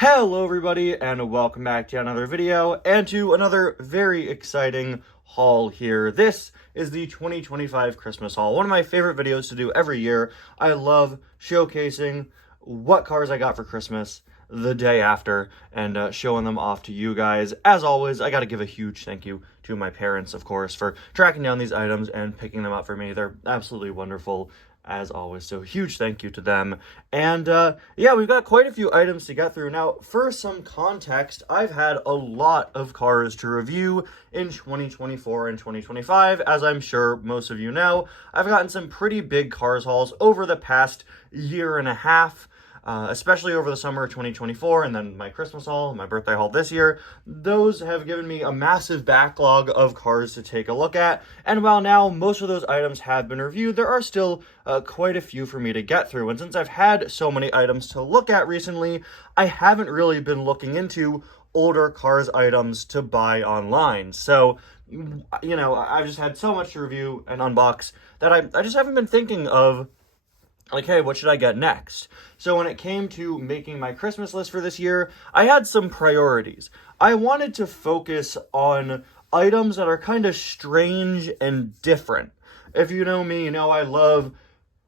Hello everybody, and welcome back to another video, and to another very exciting haul here. This is the 2025 Christmas haul, one of my favorite videos to do every year. I love showcasing what cars I got for Christmas the day after, and showing them off to you guys. As always, I gotta give a huge thank you to my parents, of course, for tracking down these items and picking them up for me. They're absolutely wonderful, as always, so huge thank you to them. And yeah, we've got quite a few items to get through. Now, for some context, I've had a lot of cars to review in 2024 and 2025. As I'm sure most of you know, I've gotten some pretty big cars hauls over the past year and a half. Especially over the summer of 2024, and then my Christmas haul, my birthday haul this year. Those have given me a massive backlog of cars to take a look at, and while now most of those items have been reviewed, there are still quite a few for me to get through. And since I've had so many items to look at recently, I haven't really been looking into older cars items to buy online. So, you know, I've just had so much to review and unbox that I just haven't been thinking of, like, hey, what should I get next? So when it came to making my Christmas list for this year, I had some priorities. I wanted to focus on items that are kind of strange and different. If you know me, you know I love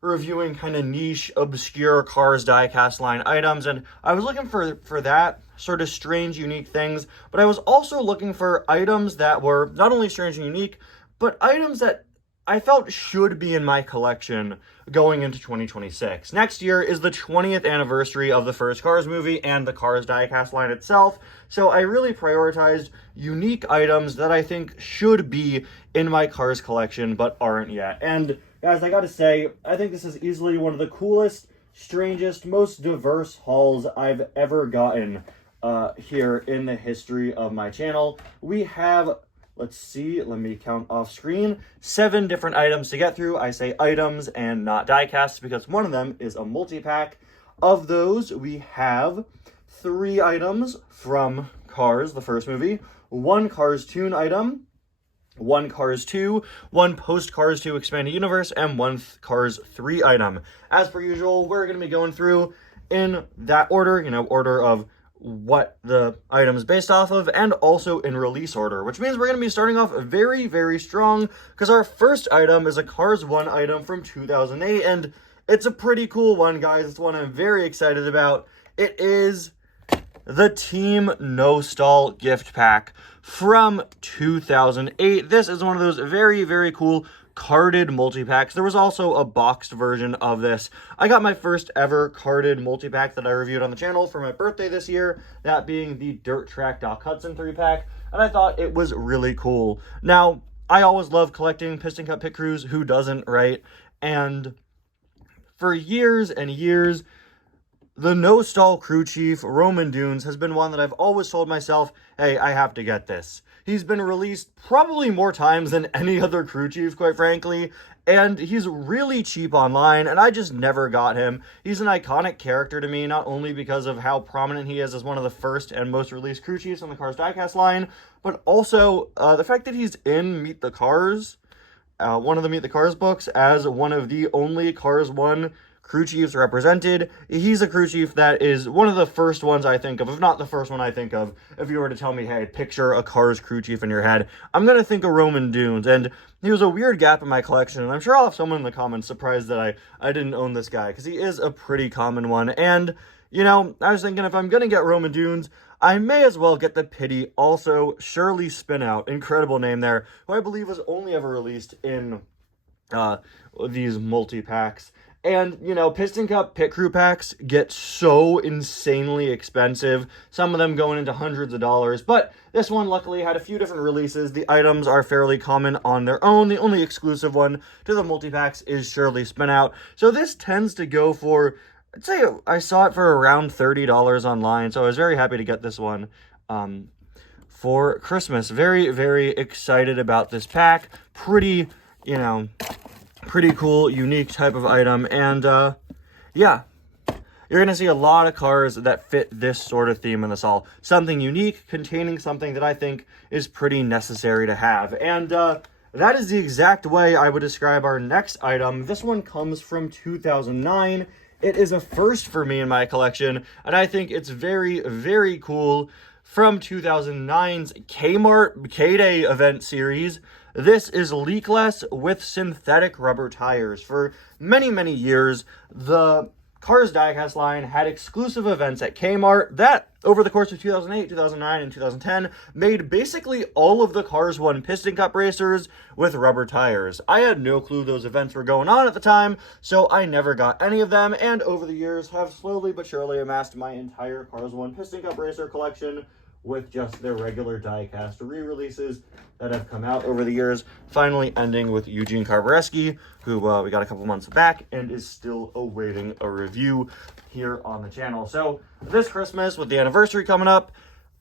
reviewing kind of niche, obscure Cars diecast line items, and I was looking for that sort of strange, unique things, but I was also looking for items that were not only strange and unique, but items that I felt should be in my collection going into 2026. Next year is the 20th anniversary of the first Cars movie and the Cars diecast line itself, so I really prioritized unique items that I think should be in my Cars collection but aren't yet. And guys, I gotta say, I think this is easily one of the coolest, strangest, most diverse hauls I've ever gotten here in the history of my channel. We have, let's see, let me count off screen, 7 different items to get through. I say items and not diecasts because one of them is a multi-pack. Of those, we have 3 items from Cars, the first movie, 1 Cars Toon item, 1 Cars 2, 1 post-Cars 2 Expanded Universe, and 1 Cars 3 item. As per usual, we're going to be going through in that order, you know, order of what the item is based off of, and also in release order, which means we're going to be starting off very, very strong, because our first item is a Cars 1 item from 2008, and it's a pretty cool one, guys. It's one I'm very excited about. It is the Team No-Stall gift pack from 2008. This is one of those very, very cool carded multi-packs. There was also a boxed version of this. I got my first ever carded multi-pack that I reviewed on the channel for my birthday this year, that being the Dirt Track Doc Hudson 3-pack, and I thought it was really cool. Now, I always love collecting Piston Cup Pit Crews, who doesn't, right? And for years and years, the No-Stall crew chief, Roman Dunes, has been one that I've always told myself, hey, I have to get this. He's been released probably more times than any other crew chief, quite frankly, and he's really cheap online, and I just never got him. He's an iconic character to me, not only because of how prominent he is as one of the first and most released crew chiefs on the Cars diecast line, but also the fact that he's in Meet the Cars, one of the Meet the Cars books, as one of the only Cars 1 crew chiefs represented. He's a crew chief that is one of the first ones I think of, if not the first one I think of. If you were to tell me, hey, picture a Cars crew chief in your head, I'm going to think of Roman Dunes. And he was a weird gap in my collection, and I'm sure I'll have someone in the comments surprised that I didn't own this guy, because he is a pretty common one. And, you know, I was thinking if I'm going to get Roman Dunes, I may as well get the Pity, also Shirley Spinout, incredible name there, who I believe was only ever released in these multi-packs. And, you know, Piston Cup Pit Crew packs get so insanely expensive, some of them going into hundreds of dollars, but this one luckily had a few different releases. The items are fairly common on their own. The only exclusive one to the multi-packs is Shirley Spinout. So this tends to go for, I'd say I saw it for around $30 online, so I was very happy to get this one for Christmas. Very, very excited about this pack. Pretty, you know, pretty cool, unique type of item, and yeah, you're going to see a lot of cars that fit this sort of theme in this haul. Something unique, containing something that I think is pretty necessary to have, and that is the exact way I would describe our next item. This one comes from 2009. It is a first for me in my collection, and I think it's very, very cool. From 2009's Kmart K-Day event series, this is leakless with synthetic rubber tires. For many, many years, the Cars Diecast line had exclusive events at Kmart that, over the course of 2008, 2009, and 2010, made basically all of the Cars 1 Piston Cup racers with rubber tires. I had no clue those events were going on at the time, so I never got any of them, and over the years have slowly but surely amassed my entire Cars 1 Piston Cup racer collection with just their regular diecast re-releases that have come out over the years, finally ending with Eugene Karbareski, who we got a couple months back and is still awaiting a review here on the channel. So this Christmas, with the anniversary coming up,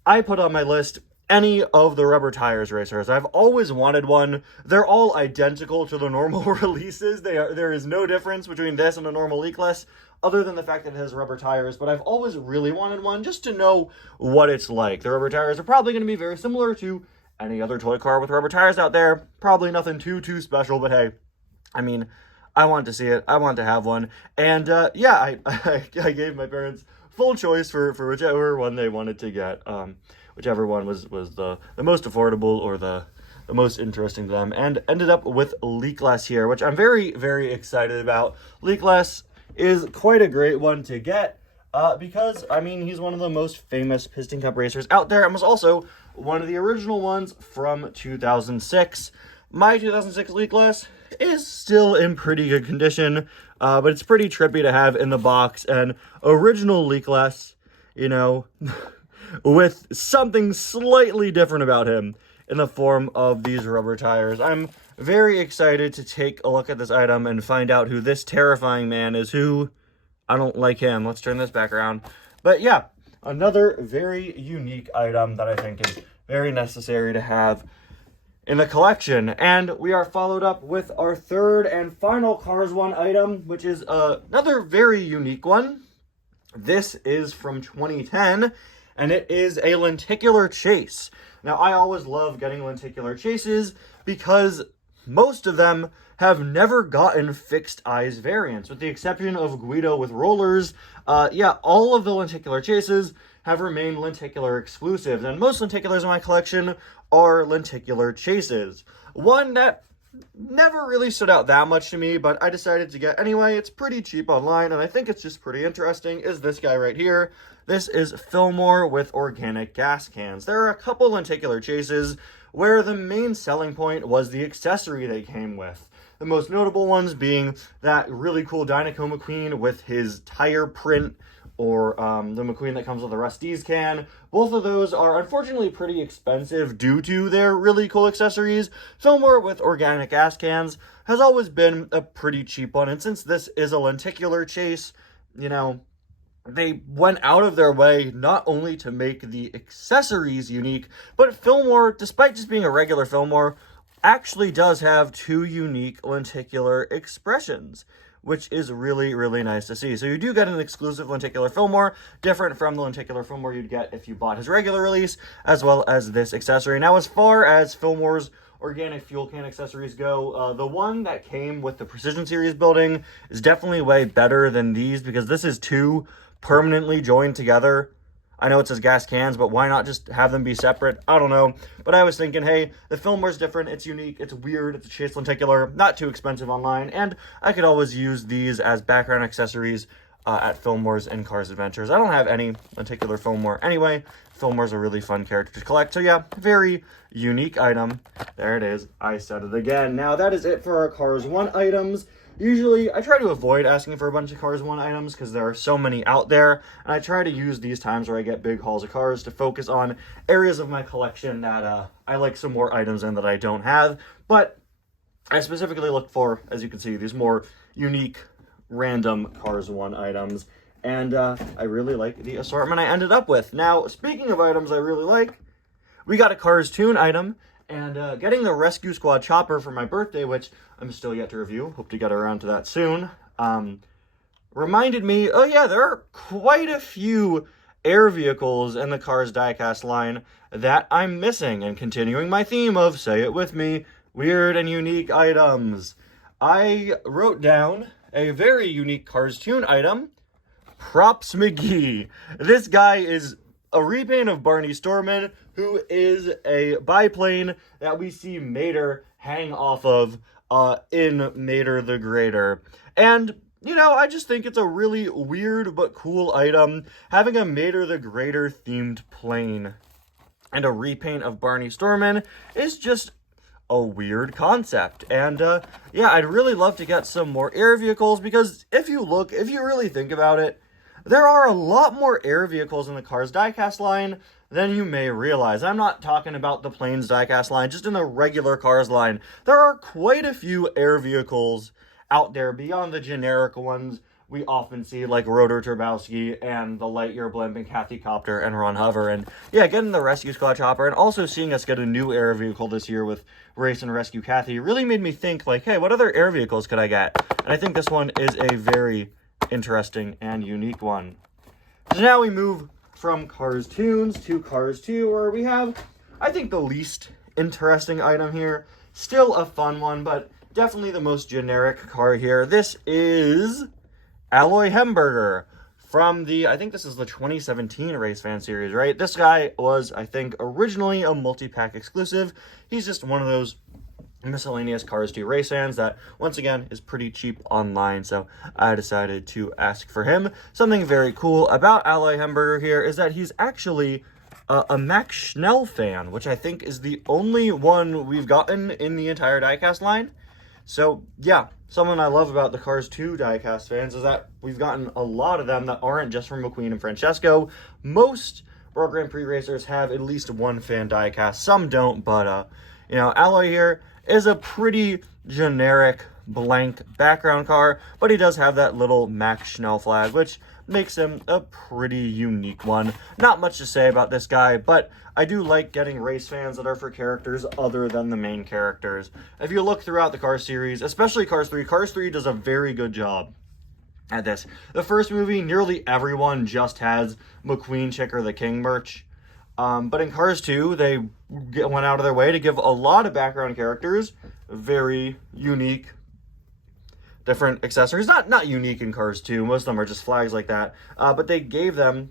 I put on my list any of the rubber tires racers. I've always wanted one. They're all identical to the normal releases. There is no difference between this and a normal leakless, other than the fact that it has rubber tires, but I've always really wanted one just to know what it's like. The rubber tires are probably going to be very similar to any other toy car with rubber tires out there. Probably nothing too special, but hey, I mean, I want to see it. I want to have one. And yeah, I gave my parents full choice for whichever one they wanted to get. Whichever one was the most affordable or the most interesting to them, and ended up with Leakless here, which I'm very, very excited about. Leakless is quite a great one to get because, I mean, he's one of the most famous Piston Cup racers out there and was also one of the original ones from 2006. My 2006 Leakless is still in pretty good condition, but it's pretty trippy to have in the box. And original Leakless, you know, with something slightly different about him in the form of these rubber tires. I'm very excited to take a look at this item and find out who this terrifying man is. Who, I don't like him. Let's turn this back around. But yeah, another very unique item that I think is very necessary to have in the collection. And we are followed up with our third and final Cars 1 item, which is another very unique one. This is from 2010, and it is a lenticular chase. Now, I always love getting lenticular chases because most of them have never gotten fixed eyes variants, with the exception of Guido with rollers. Yeah, all of the lenticular chases have remained lenticular exclusives, and most lenticulars in my collection are lenticular chases. One that never really stood out that much to me, but I decided to get anyway. It's pretty cheap online, and I think it's just pretty interesting, is this guy right here. This is Fillmore with organic gas cans. There are a couple lenticular chases where the main selling point was the accessory they came with. The most notable ones being that really cool Dynaco McQueen with his tire print, or the McQueen that comes with a Rust-eze can. Both of those are unfortunately pretty expensive due to their really cool accessories. Fillmore with organic gas cans has always been a pretty cheap one, and since this is a lenticular chase, you know, they went out of their way not only to make the accessories unique, but Fillmore, despite just being a regular Fillmore, actually does have two unique lenticular expressions, which is really, really nice to see. So you do get an exclusive lenticular Fillmore, different from the lenticular Fillmore you'd get if you bought his regular release, as well as this accessory. Now, as far as Fillmore's organic fuel can accessories go, the one that came with the Precision Series building is definitely way better than these, because this is two permanently joined together. I know it says gas cans, but why not just have them be separate? I don't know. But I was thinking, hey, the Fillmore's different, it's unique, it's weird, it's a chase lenticular, not too expensive online, and I could always use these as background accessories at Fillmore's and Cars Adventures. I don't have any lenticular Fillmore anyway. Fillmore's a really fun character to collect. So yeah, very unique item. There it is. I said it again. Now that is it for our Cars 1 items. Usually, I try to avoid asking for a bunch of Cars 1 items because there are so many out there, and I try to use these times where I get big hauls of cars to focus on areas of my collection that I like some more items in that I don't have. But I specifically look for, as you can see, these more unique, random Cars 1 items, and I really like the assortment I ended up with. Now, speaking of items I really like, we got a Cars Toon item, and getting the Rescue Squad chopper for my birthday, which I'm still yet to review, hope to get around to that soon, reminded me, oh yeah, there are quite a few air vehicles in the Cars Diecast line that I'm missing, and continuing my theme of, say it with me, weird and unique items. I wrote down a very unique Cars Toon item, Props McGee. This guy is a repaint of Barney Stormin, who is a biplane that we see Mater hang off of in Mater the Greater. And, you know, I just think it's a really weird but cool item, having a Mater the Greater themed plane and a repaint of Barney Stormin is just a weird concept. And yeah, I'd really love to get some more air vehicles, because if you really think about it, there are a lot more air vehicles in the Cars diecast line than you may realize. I'm not talking about the Planes diecast line, just in the regular Cars line. There are quite a few air vehicles out there beyond the generic ones we often see, like Rotor Turbowski and the Lightyear Blimp and Kathy Copter and Ron Hover. And yeah, getting the Rescue Squad Chopper and also seeing us get a new air vehicle this year with Race and Rescue Kathy really made me think, like, hey, what other air vehicles could I get? And I think this one is a very interesting and unique one. So now we move from Cars Toons to Cars 2, where we have, I think, the least interesting item here. Still a fun one, but definitely the most generic car here. This is Alloy Hemberger from the, I think this is the 2017 Race Fan Series, right? This guy was, I think, originally a multi-pack exclusive. He's just one of those miscellaneous Cars 2 race fans that, once again, is pretty cheap online, so I decided to ask for him. Something very cool about Alloy Hemberger here is that he's actually a Max Schnell fan, which I think is the only one we've gotten in the entire diecast line. So yeah, something I love about the Cars 2 diecast fans is that we've gotten a lot of them that aren't just from McQueen and Francesco. Most World Grand Prix racers have at least one fan diecast, some don't, but you know, Alloy here is a pretty generic blank background car, but he does have that little Max Schnell flag, which makes him a pretty unique one. Not much to say about this guy, but I do like getting race fans that are for characters other than the main characters. If you look throughout the Cars series, especially Cars 3 does a very good job at this. The first movie, nearly everyone just has McQueen Chick or the King merch. But in Cars 2, they went out of their way to give a lot of background characters very unique, different accessories. Not unique in Cars 2. Most of them are just flags like that. But they gave them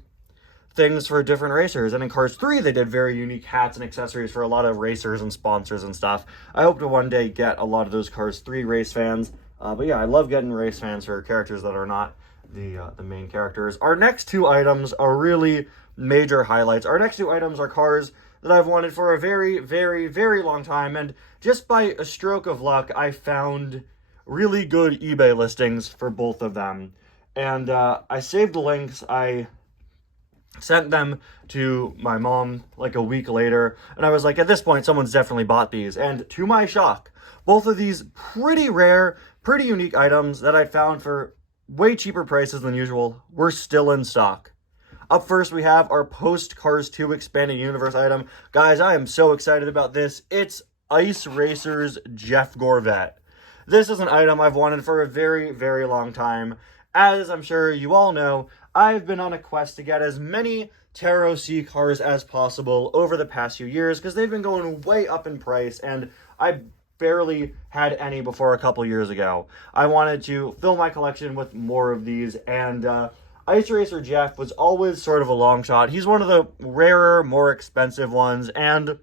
things for different racers. And in Cars 3, they did very unique hats and accessories for a lot of racers and sponsors and stuff. I hope to one day get a lot of those Cars 3 race fans. But yeah, I love getting race fans for characters that are not the main characters. Our next two items are really major highlights. Our next two items are cars that I've wanted for a very, very, very long time, and just by a stroke of luck, I found really good eBay listings for both of them. And I saved the links. I sent them to my mom like a week later, and I was like, at this point, someone's definitely bought these. And to my shock, both of these pretty rare, pretty unique items that I found for way cheaper prices than usual were still in stock. Up first, we have our post-Cars 2 Expanded Universe item. Guys, I am so excited about this. It's Ice Racers Jeff Gorvette. This is an item I've wanted for a very, very long time. As I'm sure you all know, I've been on a quest to get as many Tarot C cars as possible over the past few years, because they've been going way up in price, and I barely had any before a couple years ago. I wanted to fill my collection with more of these, and Ice Racer Jeff was always sort of a long shot. He's one of the rarer, more expensive ones, and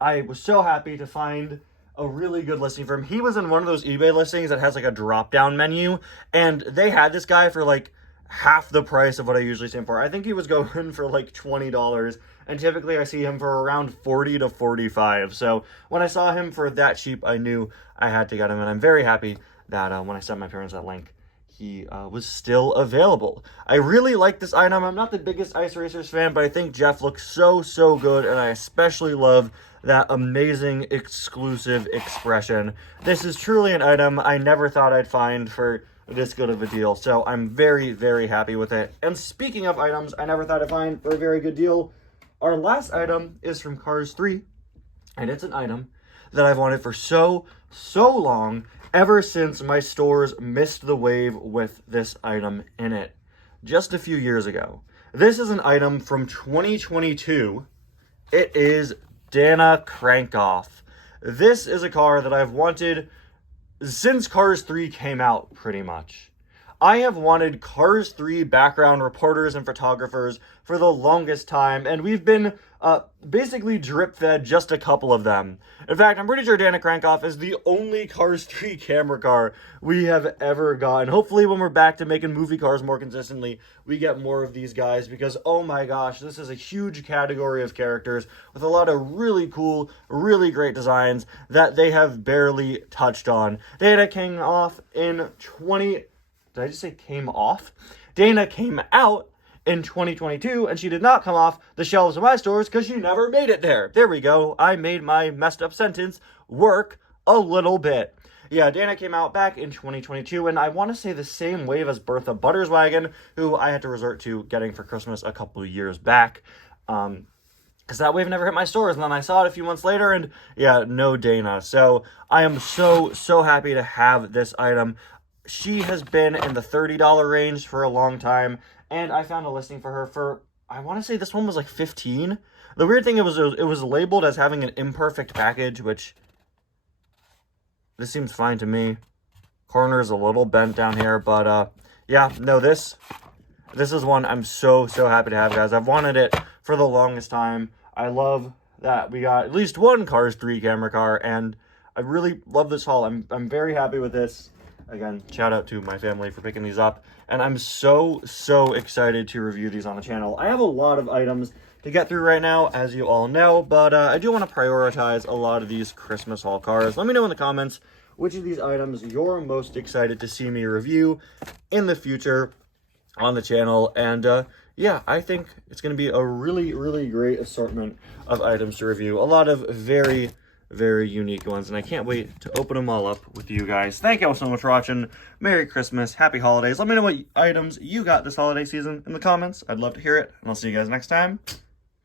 I was so happy to find a really good listing for him. He was in one of those eBay listings that has like a drop-down menu, and they had this guy for like half the price of what I usually see him for. I think he was going for like $20, and typically I see him for around $40 to $45. So when I saw him for that cheap, I knew I had to get him, and I'm very happy that when I sent my parents that link, he was still available. I really like this item. I'm not the biggest Ice Racers fan, but I think Jeff looks so, so good, and I especially love that amazing exclusive expression. This is truly an item I never thought I'd find for this good of a deal, so I'm very, very happy with it. And speaking of items I never thought I'd find for a very good deal, our last item is from Cars 3, and it's an item that I've wanted for so, so long, ever since my stores missed the wave with this item in it just a few years ago. This is an item from 2022. It is Dana Crankoff. This is a car that I've wanted since Cars 3 came out, pretty much. I have wanted Cars 3 background reporters and photographers for the longest time, and we've been basically drip-fed just a couple of them. In fact, I'm pretty sure Dana Crankoff is the only Cars 3 camera car we have ever gotten. Hopefully, when we're back to making movie cars more consistently, we get more of these guys, because, oh my gosh, this is a huge category of characters with a lot of really cool, really great designs that they have barely touched on. Dana came off in Did I just say came off? Dana came out in 2022, and she did not come off the shelves of my stores because she never made it there. There we go. I made my messed up sentence work a little bit. Yeah, Dana came out back in 2022, and I want to say the same wave as Bertha Butterswagen, who I had to resort to getting for Christmas a couple of years back. Because that wave never hit my stores, and then I saw it a few months later, and yeah, no Dana. So I am so happy to have this item. She has been in the $30 range for a long time, and I found a listing for her for, I want to say this one was like $15. The weird thing, it was labeled as having an imperfect package, which this seems fine to me. Corner's a little bent down here, but yeah, no, this is one I'm so happy to have, guys. I've wanted it for the longest time. I love that we got at least one Cars 3 camera car, and I really love this haul. I'm very happy with this. Again, shout out to my family for picking these up. And I'm so excited to review these on the channel. I have a lot of items to get through right now, as you all know. But I do want to prioritize a lot of these Christmas haul cars. Let me know in the comments which of these items you're most excited to see me review in the future on the channel. And yeah, I think it's going to be a really great assortment of items to review. A lot of very unique ones, and I can't wait to open them all up with you guys. Thank you all so much for watching. Merry Christmas, happy holidays. Let me know what items you got this holiday season in the comments. I'd love to hear it, and I'll see you guys next time.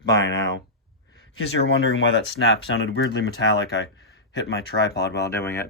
Bye now. In case you were wondering why that snap sounded weirdly metallic, I hit my tripod while doing it.